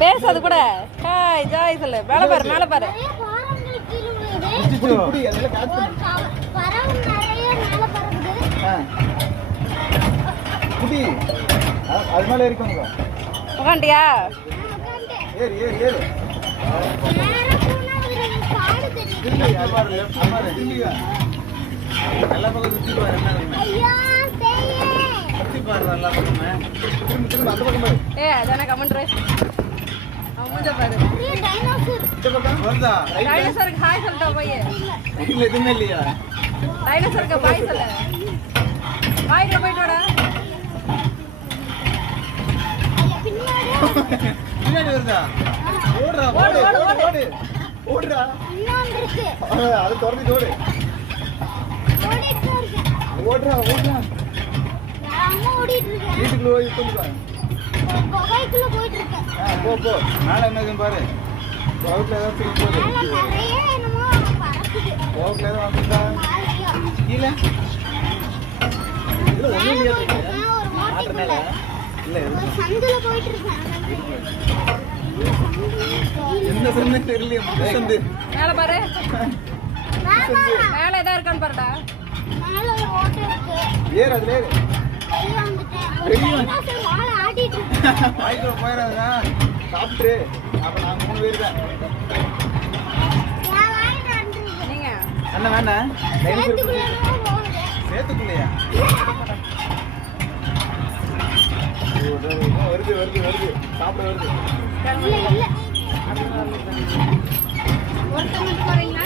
பேசாது கூட hi Joy சொல்லு. மேலே பாரு மேலே பாரு. உட்காண்டியா? ஏ அதானே கமெண்ட் அவன் மூஞ்ச பாரு. டைனோசருக்கு ஹாய் சொல்லிட்டா போய். எதுவுமே இல்லையா? டைனோசருக்கு பாய் சொல்லு. பாய்க்கு போயிட்டு வாடா. பின்னாடி வருதா? ஓடுறா ஓடு ஓடு ஓடு ஓடுறா. அது தொடர்ந்து ஓடு. ஓடுறா ஓடுறா. வீட்டுக்குள்ள போய் உட்காந்துக்கோ. போ போ. மேலே என்னதுன்னு பாரு. ரோட்ல ஏதாவது திருப்பி போகுது. ரோட்ல ஏதாவது வந்துட்டா கீழே இல்லை ஒன்றும் இல்லையா? மாட்டுறனால இல்லை என்ன சொன்ன தெரியலையே. மேலே பாரு. மேலே எதா இருக்கான்னு பாருடா. ஏறு அதுல ஏறு. வாய்க்குள்ள போயிடாதா? சாப்பிட்டு அப்ப நான் 3 பேர் தான். நீங்க அண்ணா வேணா சேத்துக்குள்ளையா? வருது வருது வருது. சாப்பிட வருது. ஒருத்தர் மட்டும் வரீங்களா?